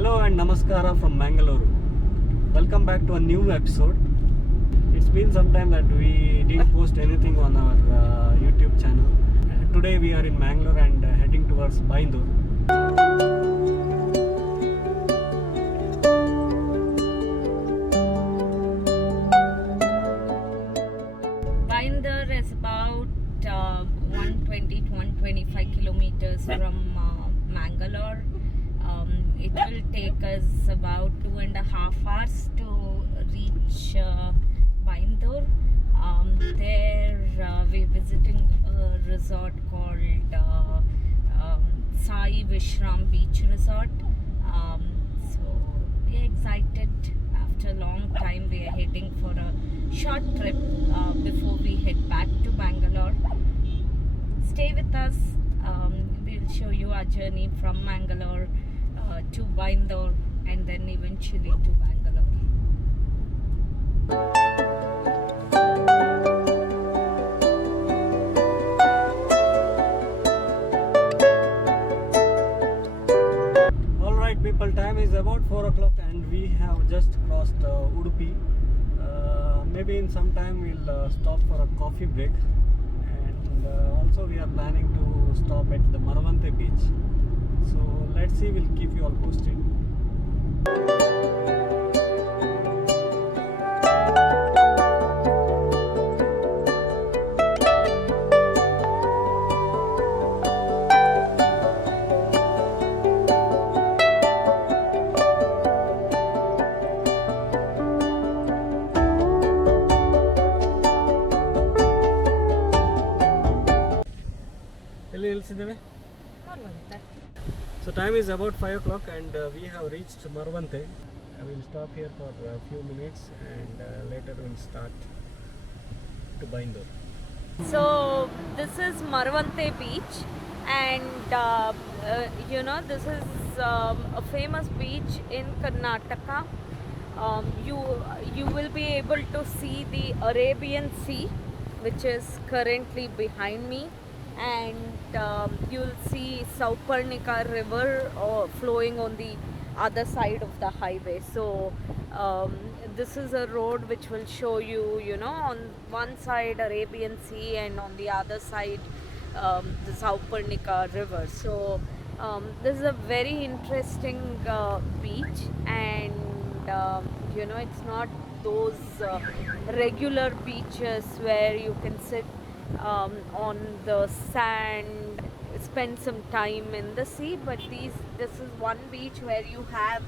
Hello and namaskara from Mangalore. Welcome back to a new episode. It's been some time that we didn't post anything on our YouTube channel. Today we are in Mangalore and heading towards Byndoor. Byndoor is about 120 to 125 kilometers from Mangalore. It will take us about 2.5 hours to reach Byndoor. There we're visiting a resort called Sai Vishram Beach Resort. So we're excited. After a long time we are heading for a short trip before we head back to Bangalore. Stay with us. We'll show you our journey from Mangalore to Byndoor and then eventually to Bangalore. Alright people, time is about 4 o'clock and we have just crossed Udupi. Maybe in some time we'll stop for a coffee break, and also we are planning to stop at the Maravanthe Beach. So let's see, we'll keep you all posted. So time is about 5 o'clock and we have reached Maravanthe. I will stop here for a few minutes and later we'll start to Byndoor. So this is Maravanthe Beach, and this is a famous beach in Karnataka. You will be able to see the Arabian Sea, which is currently behind me, and you'll see Saupurnika river flowing on the other side of the highway. So this is a road which will show you, on one side Arabian Sea and on the other side the Saupurnika river. So this is a very interesting beach, and it's not those regular beaches where you can sit on the sand, spend some time in the sea, but this is one beach where you have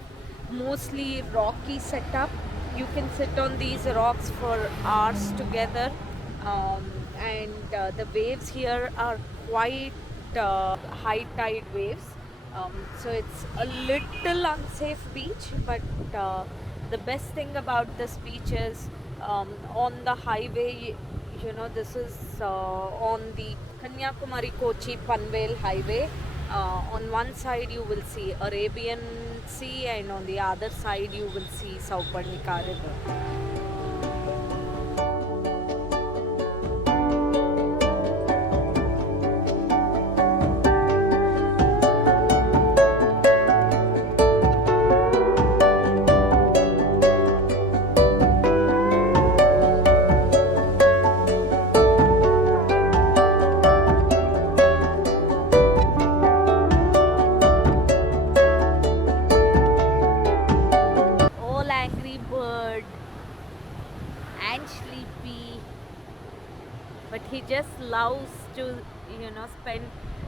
mostly rocky setup. You can sit on these rocks for hours together, and the waves here are quite high tide waves, so it's a little unsafe beach, but the best thing about this beach is on the highway, this is on the Kanyakumari Kochi Panvel highway. On one side you will see Arabian Sea and on the other side you will see Saupurnika river. But he just loves to, spend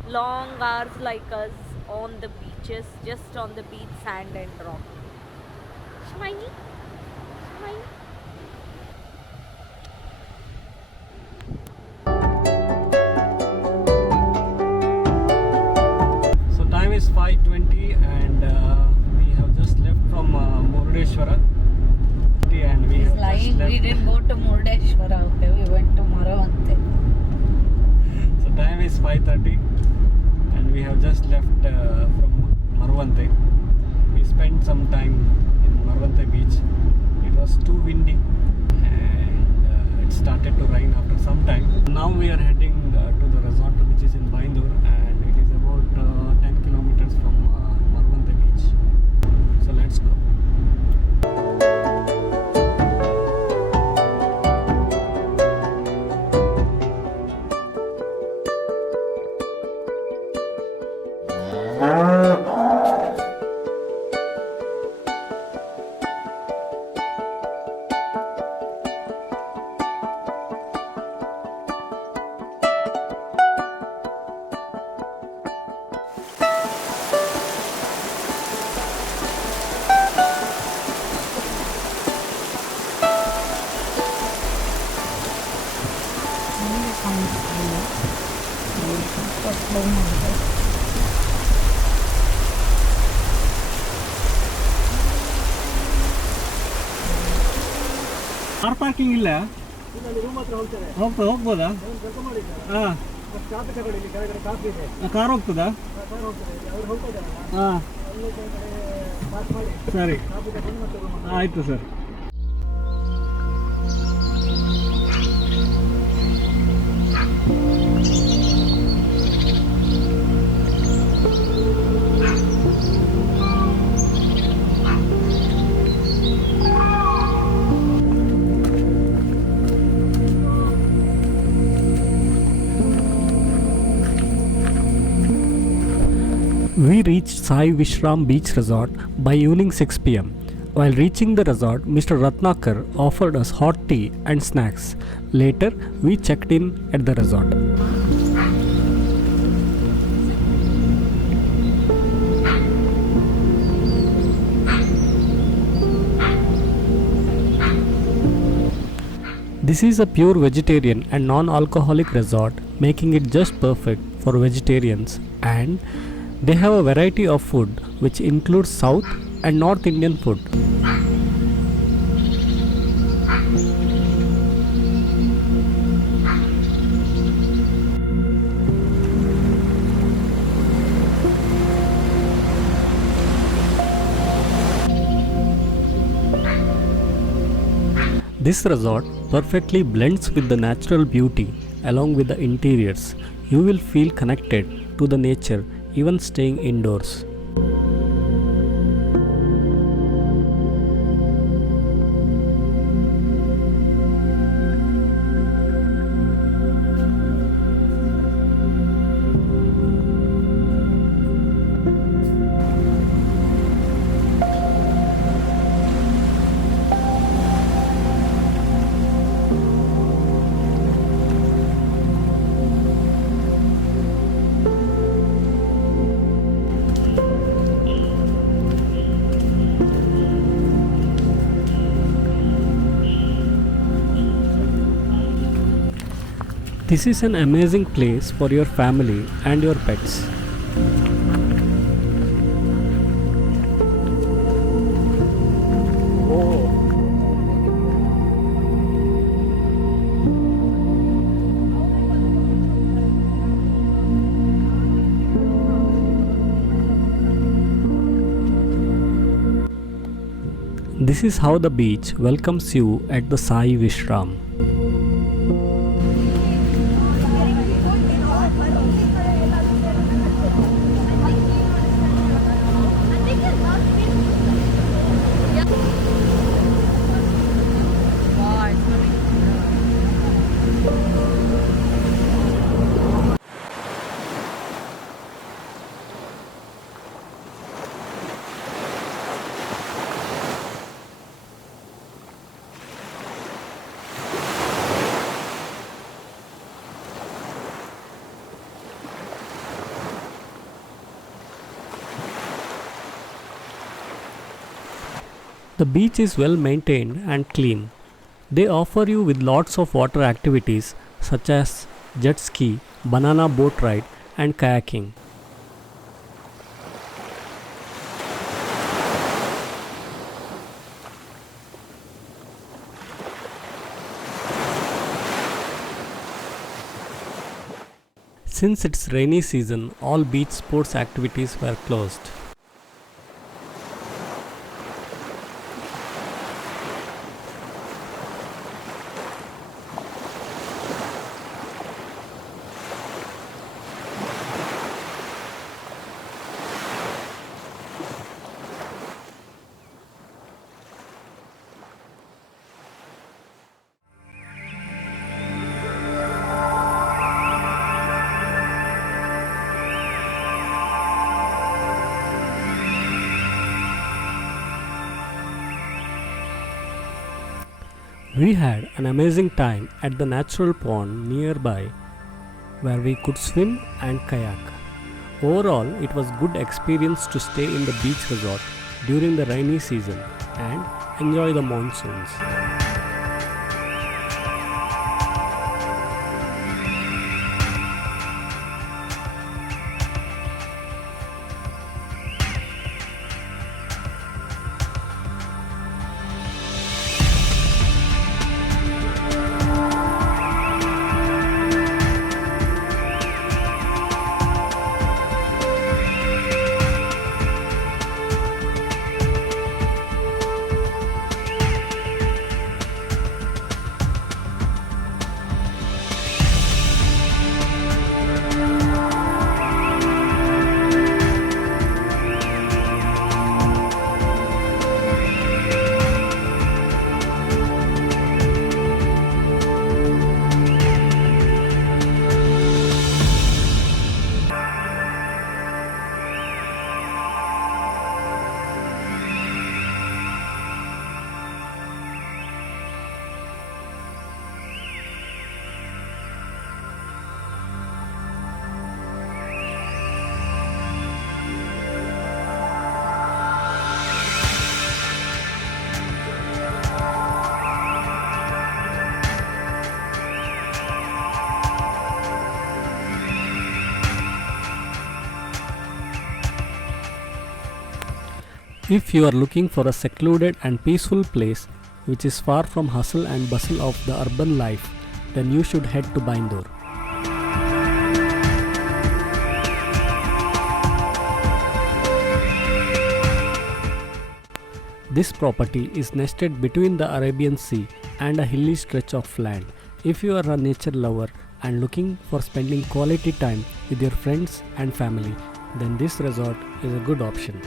long hours like us on the beaches, just on the beach, sand and rock. Smiley, smile. So time is 5:20 and we have just left from Murdeshwara. And we have lying. We didn't go to Murdeshwara, okay? We went to Maravanthe. So time is 5:30 and we have just left from Maravanthe. We spent some time in Maravanthe Beach. It was too windy and it started to rain after some time. Now we are heading to the resort which is in Byndoor, and it is about 10 kilometers from Maravanthe Beach. Car parking ಇಲ್ಲ, ಹೋಗ್ಬೋದಾ? ಹಾಂ, car ಹೋಗ್ತದಾ? ಹಾಂ, ಸರಿ, ಆಯಿತು sir. We reached Sai Vishram Beach Resort by evening 6 p.m. While reaching the resort, Mr. Rathnakar offered us hot tea and snacks. Later, we checked in at the resort. This is a pure vegetarian and non-alcoholic resort, making it just perfect for vegetarians, and they have a variety of food which includes South and North Indian food. This resort perfectly blends with the natural beauty along with the interiors. You will feel connected to the nature even staying indoors. This is an amazing place for your family and your pets. This is how the beach welcomes you at the Sai Vishram. The beach is well maintained and clean. They offer you with lots of water activities such as jet ski, banana boat ride and kayaking. Since it's rainy season, all beach sports activities were closed. We had an amazing time at the natural pond nearby where we could swim and kayak. Overall, it was good experience to stay in the beach resort during the rainy season and enjoy the monsoons. If you are looking for a secluded and peaceful place which is far from hustle and bustle of the urban life, then you should head to Byndoor. This property is nested between the Arabian Sea and a hilly stretch of land. If you are a nature lover and looking for spending quality time with your friends and family, then this resort is a good option.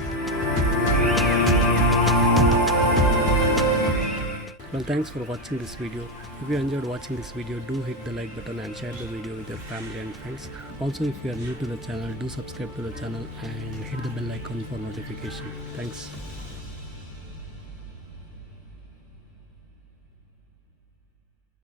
Well, thanks for watching this video. If you enjoyed watching this video, do hit the like button and share the video with your family and friends. Also, if you are new to the channel, do subscribe to the channel and hit the bell icon for notification. Thanks.